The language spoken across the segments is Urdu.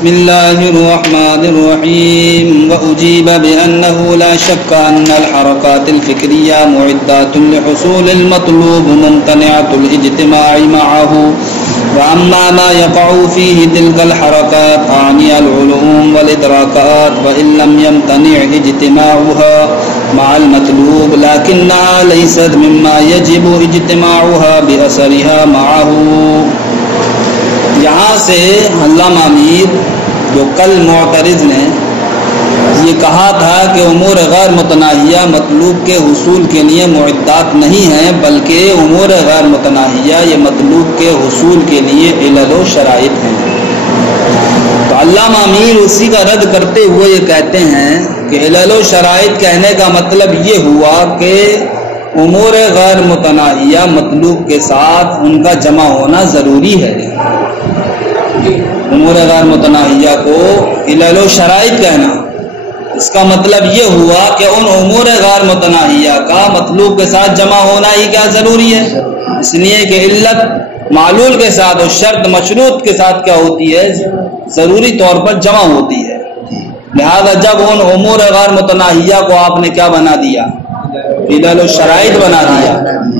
بسم الله الرحمن الرحيم وأجيب بأنه لا شك أن الحركات الفكرية معدات لحصول المطلوب ممتنعة الاجتماع معه وأما ما يقع فيه تلك الحركات أعني العلوم والإدراكات وإن لم يمتنع اجتماعها مع المطلوب لكنها ليست مما يجب اجتماعها بأثرها معه. یہاں سے علامہ امیر جو کل معترض نے یہ کہا تھا کہ امور غیر متناہیہ مطلوب کے حصول کے لیے معدات نہیں ہیں بلکہ امور غیر متناہیہ یہ مطلوب کے حصول کے لیے علل و شرائط ہیں. تو علامہ امیر اسی کا رد کرتے ہوئے یہ کہتے ہیں کہ علل و شرائط کہنے کا مطلب یہ ہوا کہ امور غیر متناہیہ مطلوب کے ساتھ ان کا جمع ہونا ضروری ہے. امور غیر متناہیہ کو علل و شرائط کہنا اس کا مطلب یہ ہوا کہ ان امور غیر متناہیہ کا مطلوب کے ساتھ جمع ہونا ہی کیا ضروری ہے. اس لیے کہ علت معلول کے ساتھ اور شرط مشروط کے ساتھ کیا ہوتی ہے ضروری طور پر جمع ہوتی ہے. لہذا جب ان امور غیر متناہیہ کو آپ نے کیا بنا دیا علل و شرائط بنا دیا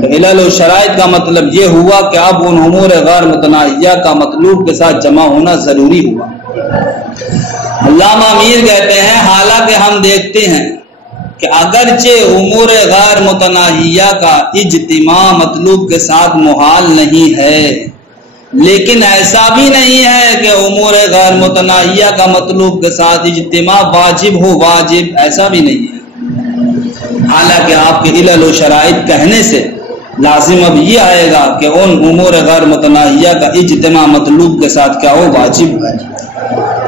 تو علل و شرائط کا مطلب یہ ہوا کہ اب ان امور غیر متناہیہ کا مطلوب کے ساتھ جمع ہونا ضروری ہوا. علامہ امیر کہتے ہیں حالانکہ ہم دیکھتے ہیں کہ اگرچہ امور غیر متناہیہ کا اجتماع مطلوب کے ساتھ محال نہیں ہے لیکن ایسا بھی نہیں ہے کہ امور غیر متناہیہ کا مطلوب کے ساتھ اجتماع واجب ہو. واجب ایسا بھی نہیں ہے. حالانکہ آپ کے علل و شرائط کہنے سے لازم اب یہ آئے گا کہ ان امور غیر متناہیہ کا اجتماع مطلوب کے ساتھ کیا ہو واجب.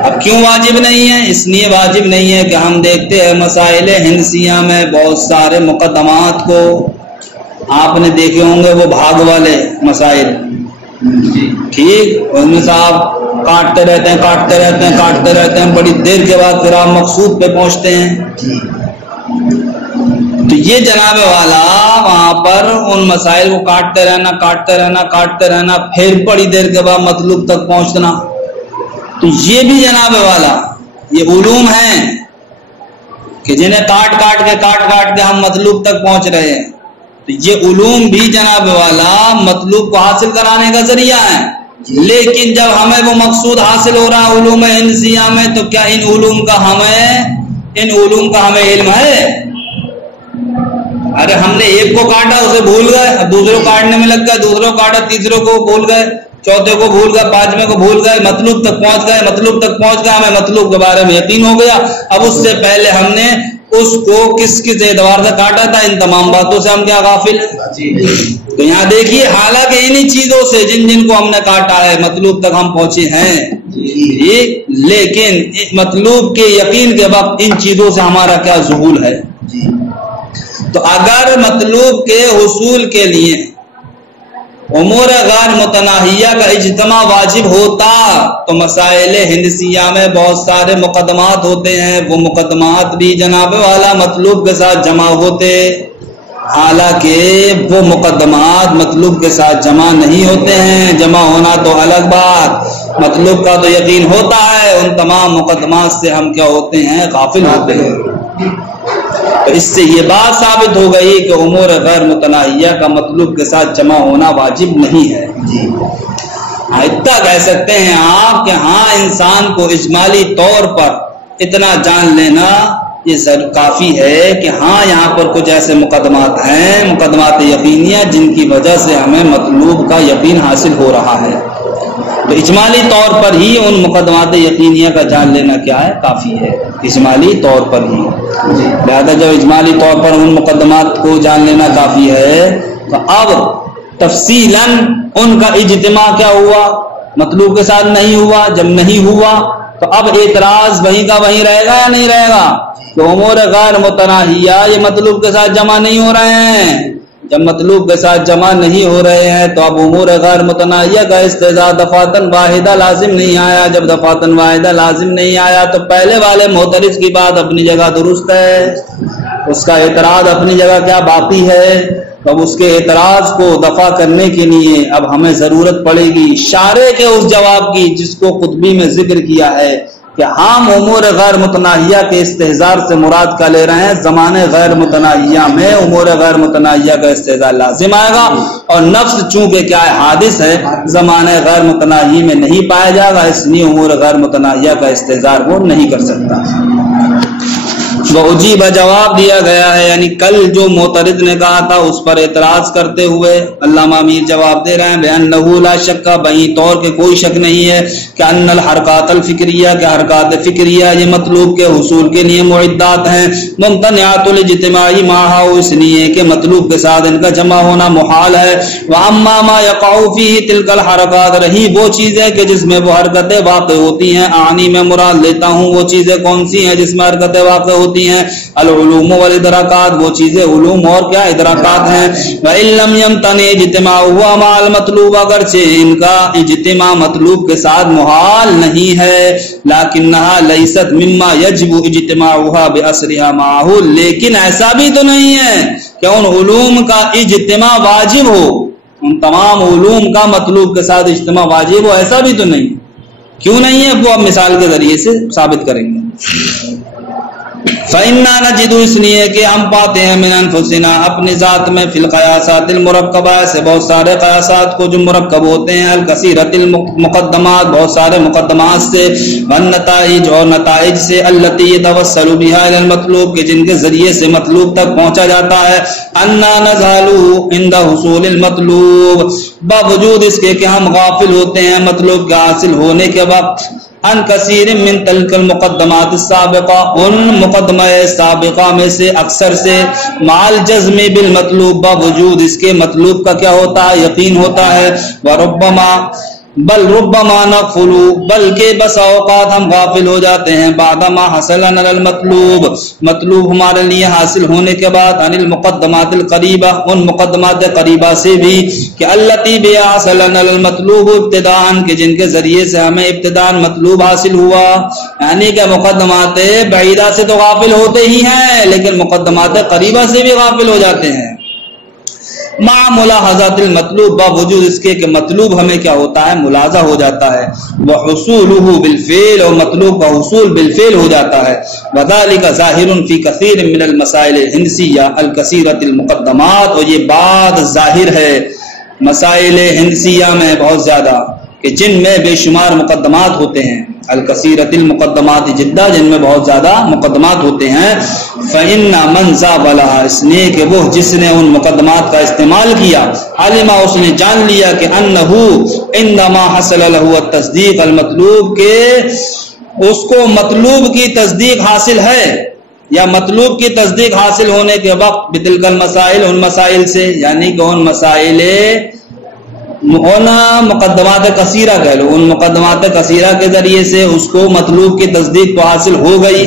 اب کیوں واجب نہیں ہے؟ اس لیے واجب نہیں ہے کہ ہم دیکھتے ہیں مسائل ہندسیہ میں بہت سارے مقدمات کو آپ نے دیکھے ہوں گے وہ بھاگ والے مسائل ٹھیک ان میں سے آپ کاٹتے رہتے ہیں بڑی دیر کے بعد پھر آپ مقصود پہ پہنچتے ہیں. تو یہ جناب والا وہاں پر ان مسائل کو کاٹتے رہنا پھر بڑی دیر کے بعد مطلوب تک پہنچنا تو یہ بھی جناب والا یہ علوم ہیں کہ جنہیں کاٹ کے ہم مطلوب تک پہنچ رہے ہیں. تو یہ علوم بھی جناب والا مطلوب کو حاصل کرانے کا ذریعہ ہے لیکن جب ہمیں وہ مقصود حاصل ہو رہا ہے علوم ہندسیہ میں تو کیا ان علوم کا ہمیں علم ہے؟ ارے ہم نے ایک کو کاٹا اسے بھول گئے اب دوسرے کو کاٹنے میں لگ گئے دوسروں کو کاٹا تیسروں کو بھول گئے چوتھے کو بھول گئے پانچویں کو بھول گئے مطلوب تک پہنچ گئے ہمیں مطلوب کے بارے میں یقین ہو گیا. اب اس سے پہلے ہم نے اس کو کس اعتبار سے کاٹا تھا ان تمام باتوں سے ہم کیا غافل ہیں. تو یہاں دیکھیے حالانکہ انہی چیزوں سے جن کو ہم نے کاٹا ہے مطلوب تک ہم پہنچے ہیں لیکن مطلوب کے یقین کے وقت ان چیزوں سے ہمارا کیا ذہول ہے. تو اگر مطلوب کے حصول کے لیے امور غیر متناہیہ کا اجتماع واجب ہوتا تو مسائل ہندسیہ میں بہت سارے مقدمات ہوتے ہیں وہ مقدمات بھی جناب والا مطلوب کے ساتھ جمع ہوتے. حالانکہ وہ مقدمات مطلوب کے ساتھ جمع نہیں ہوتے ہیں. جمع ہونا تو الگ بات مطلوب کا تو یقین ہوتا ہے ان تمام مقدمات سے ہم کیا ہوتے ہیں غافل ہوتے ہیں. تو اس سے یہ بات ثابت ہو گئی کہ امور غیر متناہیہ کا مطلوب کے ساتھ جمع ہونا واجب نہیں ہے. اتنا کہہ سکتے ہیں آپ کہ ہاں انسان کو اجمالی طور پر اتنا جان لینا یہ کافی ہے کہ ہاں یہاں پر کچھ ایسے مقدمات ہیں مقدمات یقینیہ جن کی وجہ سے ہمیں مطلوب کا یقین حاصل ہو رہا ہے. تو اجمالی طور پر ہی ان مقدمات یقینیہ کا جان لینا کیا ہے کافی ہے اجمالی طور پر ہی. لہذا جب اجمالی طور پر ان مقدمات کو جان لینا کافی ہے تو اب تفصیلاً ان کا اجتماع کیا ہوا مطلوب کے ساتھ نہیں ہوا. جب نہیں ہوا تو اب اعتراض وہیں کا وہیں رہے گا یا نہیں رہے گا کہ امور غیر متناہیہ یہ مطلوب کے ساتھ جمع نہیں ہو رہے ہیں. جب مطلوب کے ساتھ جمع نہیں ہو رہے ہیں تو اب امور غیر متناہیہ کا استضاء دفعتاً واحدہ لازم نہیں آیا. جب دفعتاً واحدہ لازم نہیں آیا تو پہلے والے معترض کی بات اپنی جگہ درست ہے اس کا اعتراض اپنی جگہ کیا باقی ہے. اب اس کے اعتراض کو دفع کرنے کے لیے اب ہمیں ضرورت پڑے گی اشارے کے اس جواب کی جس کو قطبی میں ذکر کیا ہے کہ ہم امور غیر متناہیہ کے استحضار سے مراد کا لے رہے ہیں. زمانے غیر متناہیہ میں امور غیر متناہیہ کا استحضار لازم آئے گا اور نفس چونکہ کیا ہے حادث ہے زمانے غیر متناہی میں نہیں پایا جائے گا, اس لیے امور غیر متناہیہ کا استحضار وہ نہیں کر سکتا. وہ عجیب جواب دیا گیا ہے, یعنی کل جو معترض نے کہا تھا اس پر اعتراض کرتے ہوئے علامہ امیر جواب دے رہے ہیں بِأَنَّهُ لَا شَكَّ بَعِی طور کے کوئی شک نہیں ہے کہ ان الحرکات الفکریہ کہ حرکات فکریہ یہ مطلوب کے حصول کے لیے معدات ہیں ممتنعات الاجتماعی معها اس لیے کہ مطلوب کے ساتھ ان کا جمع ہونا محال ہے. وَأَمَّا مَا يَقَعُ فِيهِ تِلْكَ الْحَرَكَاتِ رہی وہ چیزیں کہ جس میں وہ حرکتیں واقع ہوتی ہیں اعنی میں مراد لیتا ہوں وہ چیزیں کون سی ہیں جس میں حرکتیں واقع ہوتی ہیں العلوم والادراکات وہ چیزیں علوم اور کیا ادراکات ہیں. وَإِن لَّمْ يَمْتَنِعْ اجتماعُهُ مَعَ الْمَطْلُوبِ اگرچہ ان کا اجتماع مطلوب کے ساتھ محال نہیں ہے لَكِنَّهَا لَيْسَتْ مِمَّا يَجِبُ اجتماعُهَا بِأَسْرِهَا مَعَهُ لیکن ایسا بھی تو نہیں ہے کہ ان علوم کا اجتماع واجب ہو, ان تمام علوم کا مطلوب کے ساتھ اجتماع واجب ہو, ایسا بھی تو نہیں. کیوں نہیں ہے وہ اب مثال کے ذریعے سے ثابت کریں گے. فَإِنَّا نَجِدُ اس لیے کہ ہم پاتے ہیں من انفسنا اپنی ذات میں فی القیاسات المرکبہ سے بہت سارے قیاسات کو جو مرکب ہوتے ہیں الکثیرۃ المقدمات بہت سارے مقدمات سے والنتائج اور نتائج سے التی يتوسل بها الى المطلوب کہ جن کے ذریعے سے مطلوب تک پہنچا جاتا ہے انا نزال عند حصول المطلوب باوجود اس کے کہ ہم غافل ہوتے ہیں مطلوب کے حاصل ہونے کے وقت ان کثیر من تلک المقدمات السابقہ ان مقدمہ سابقہ میں سے اکثر سے مال جزم بالمطلوب باوجود اس کے مطلوب کا کیا ہوتا ہے یقین ہوتا ہے. وربما بل ربما نغفل بلکہ بس اوقات ہم غافل ہو جاتے ہیں بعد ما حصل لنا المطلوب مطلوب ہمارے لیے حاصل ہونے کے بعد عن المقدمات القریبہ ان مقدمات قریبہ سے بھی کہ التی بها حصل لنا المطلوب ابتداء کہ جن کے ذریعے سے ہمیں ابتداء مطلوب حاصل ہوا, یعنی کہ مقدمات بعیدہ سے تو غافل ہوتے ہی ہیں لیکن مقدمات قریبہ سے بھی غافل ہو جاتے ہیں. مع ملاحظات المطلوب باوجود اس کے کہ مطلوب ہمیں کیا ہوتا ہے ملاحظہ ہو جاتا ہے وحصوله بالفعل اور مطلوب کا حصول بالفعل ہو جاتا ہے. وذلك ظاہر فی کثیر من المسائل الہندسیہ الکثیرۃ المقدمات اور یہ بات ظاہر ہے مسائل ہندسیہ میں بہت زیادہ کہ جن میں بے شمار مقدمات ہوتے ہیں الکثیرۃ المقدمات جدہ جن میں بہت زیادہ مقدمات ہوتے ہیں. فإن من زاولها اس نے کہ وہ جس نے ان مقدمات کا استعمال کیا علما اس نے جان لیا کہ انه عندما حصل له التصدیق المطلوب کہ اس کو مطلوب کی تصدیق حاصل ہے یا مطلوب کی تصدیق حاصل ہونے کے وقت بتلک المسائل ان مسائل سے یعنی کہ ان مسائل ہونا مقدمات کثیرہ کہہ لو ان مقدمات کثیرہ کے ذریعے سے اس کو مطلوب کی تصدیق تو حاصل ہو گئی.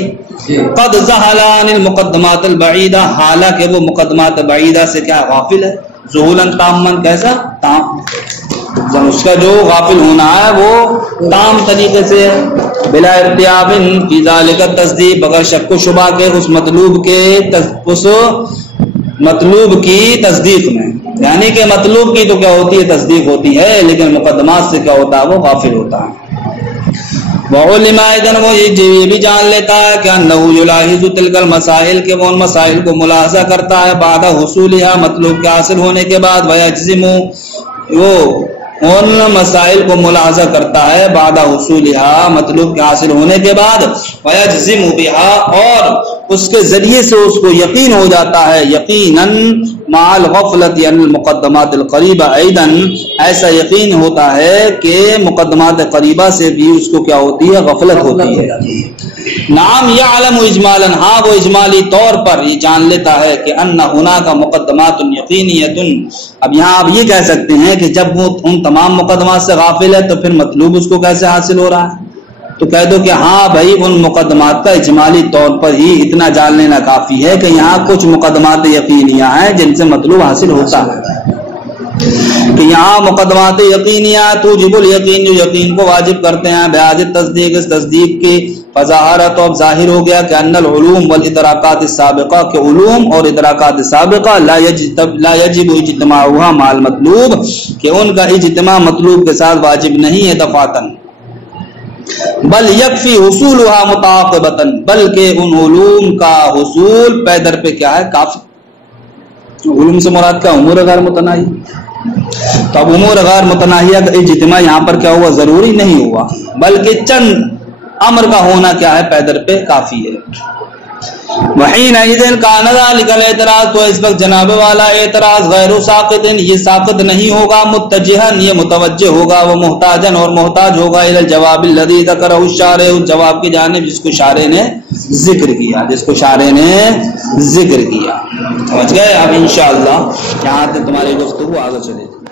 قد زحل عن المقدمات البعیدہ حالانکہ وہ مقدمات بعیدہ سے کیا غافل ہے ظہولاً تاماً کیسا تام اس کا جو غافل ہونا ہے وہ تام طریقے سے بلا ارتیاب فی ذلک التصدیق بغیر شک و شبہ کے اس مطلوب کی تصدیق میں, یعنی کہ مطلوب کی تو کیا ہوتی ہے تصدیق ہوتی ہے لیکن مقدمات سے کیا ہوتا ہے وہ غافل ہوتا ہے. وعلماء اذن وہ یہ بھی جان لیتا ہے کہ انه یلاحظ تلک المسائل کہ وہ ان مسائل کو ملاحظہ کرتا ہے بعد حصولها مطلوب کے حاصل ہونے کے بعد ویجزم وہ ان مسائل کو ملاحظہ کرتا ہے بعد حصولها مطلوب کے حاصل ہونے کے بعد ویجزم بها اور اس کے ذریعے سے اس کو یقین ہو جاتا ہے یقیناً مع الغفلۃ عن المقدمات القریبہ ایضا ایسا یقین ہوتا ہے کہ مقدمات قریبہ سے بھی اس کو کیا ہوتی ہے غفلت ہوتی ہے. نعم یعلم اجمالا ہاں وہ اجمالی طور پر یہ جان لیتا ہے کہ ان هناك مقدمات یقینیۃ. اب یہاں آپ یہ کہہ سکتے ہیں کہ جب وہ ان تمام مقدمات سے غافل ہے تو پھر مطلوب اس کو کیسے حاصل ہو رہا ہے, تو کہہ دو کہ ہاں بھائی ان مقدمات کا اجمالی طور پر ہی اتنا جان لینا کافی ہے کہ یہاں کچھ مقدمات یقینیہ ہیں جن سے مطلوب حاصل ہوتا ہے کہ یہاں مقدمات یقینیہ توجب الیقین جو یقین کو واجب کرتے ہیں بحاجت تصدیق اس تصدیق کی فظاہرہ تو اب ظاہر ہو گیا کہ ان العلوم والادراکات السابقہ کے علوم اور ادراکات سابقہ لا یجب اجتماعها مع المطلوب کہ ان کا اجتماع مطلوب کے ساتھ واجب نہیں ہے دفعتاً، بل یکفی حصولها متعاقبتاً بلکہ ان علوم کا حصول پے در پہ کیا ہے کافی۔ علوم سے مراد کیا؟ امور غیر متناہی۔ تو اب امور غیر متناہیہ کا اجتماع یہاں پر کیا ہوا؟ ضروری نہیں ہوا، بلکہ چند امر کا ہونا کیا ہے؟ پیدر پہ کافی ہے۔ وحینئذ کان ذلک الاعتراض تو اس وقت جناب والا اعتراض غیر ساقط یہ ساقط نہیں ہوگا، متجہن یہ متوجہ ہوگا، وہ محتاجن اور محتاج ہوگا الی الجواب الذی ذکرہ الشارع اس جواب کی جانب جس کو شارع نے ذکر کیا، جس کو شارع نے ذکر کیا۔ سمجھ گئے؟ اب انشاءاللہ یہاں سے تمہاری گفتگو آگے چلے گی۔